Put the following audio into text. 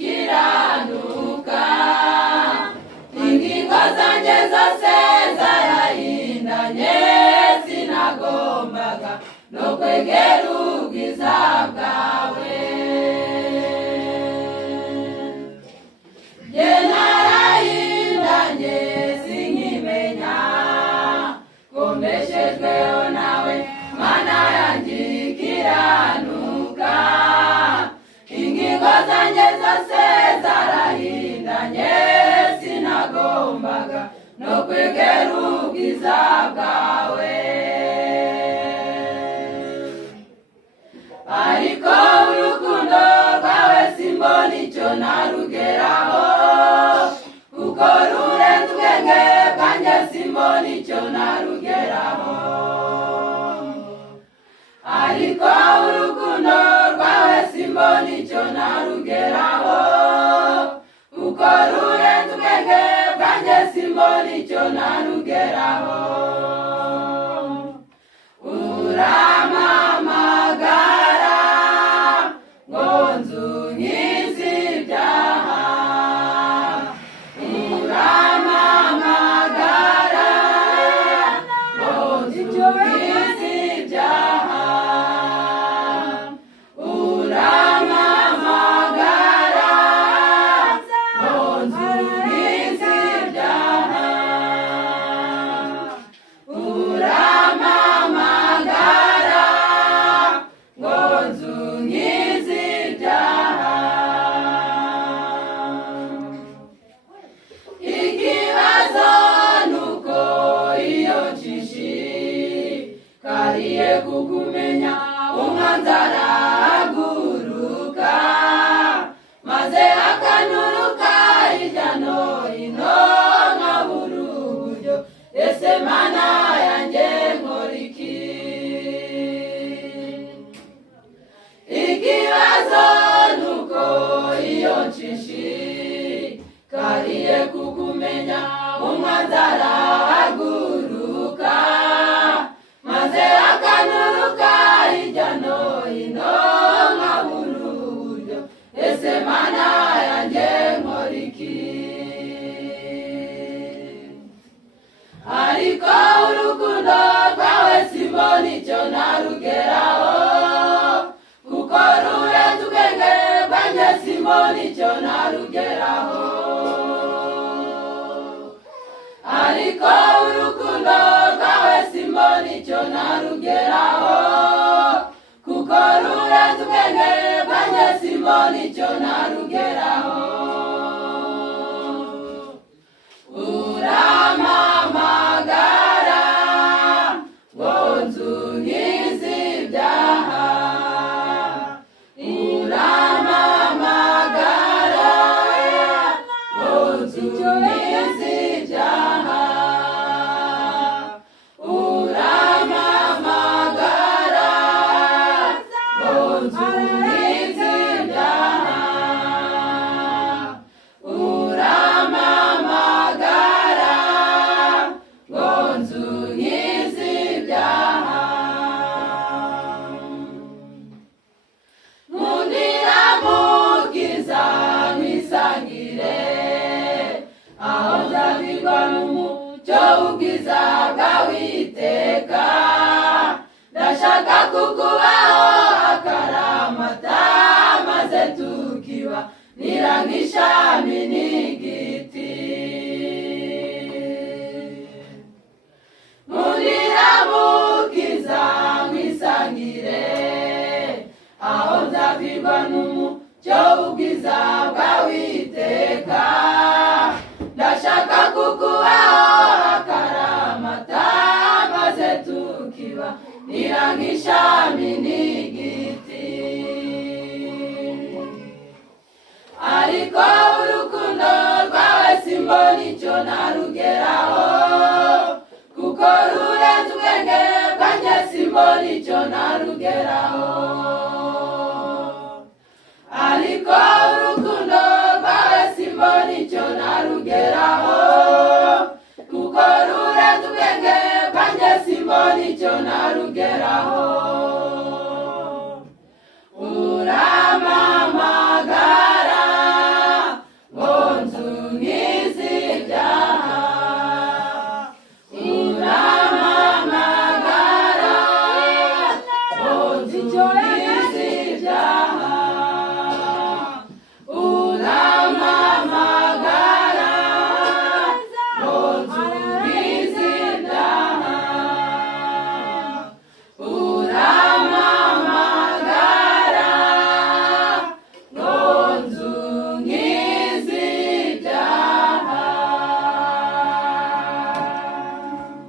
kiranuka ingingo zanjye zose zarahindanye sinagombaga no kwegera ubwiza bwawe jye narahindanye sinkimenya ko mbeshejweho nawe mana yanjye kiranuka ingingo zanjye zose zarahindanye sinagombaga no kwegera ubwiza bwawe ariko urukundo rwawe simbona icyo narugeraho kuko rurenze ubwenge bwanjye simbona icyo narugeraho ariko urukundo rwawe simbona icyo narugeraho kuko rurenze ubwenge bwanjye simbona icyo narugeraho urampamagara ngo nzunkize ibyaha urampamagara ngo nzunkize ibyaha urampamagara ngo nzunkize ibyaha urampamagara ngo nzunkize ibyaha ikibazo nuko iyo nshishikariye kukumenya umwanzi arahaguruka maze akanturuka hirya no hino nkabura uburyo ese mana yanjye nkora iki ikibazo nuko iyo nshishikariye kukumenya umwanzi arahaguruka maze akanturuka hirya no hino nkabura uburyo ese mana yanjye nkora iki ariko urukundo rwawe simbona icyo narugeraho kuko rurenze ubwenge bwanjye simbona icyo narugeraho ariko urukundo rwawe simbona icyo narugeraho kuko rurenze ubwenge bwanjye simbona icyo narugeraho urampamagara ngo nzunkize ibyaha urampamagara ngo nzunkize ibyaha urampamagara ngo nzunkize ibyaha urampamagara ngo nzunkize ibyaha nkundira mukiza nkwisangire aho nzavirwa n'umucyo w'ubwiza bwawe iteka ndashaka kukubaho akaramata maze tukibanira nk'ishami n'igiti nkundira mukiza nkwisangire aho nzavirwa n'umucyo w'ubwiza bwawe iteka ndashaka kukubaho akaramata maze tukibanira nk'ishami n'igiti ariko urukundo rwawe simbona icyo narugeraho kuko rurenze ubwenge bwanjye simbona icyo narugeraho ariko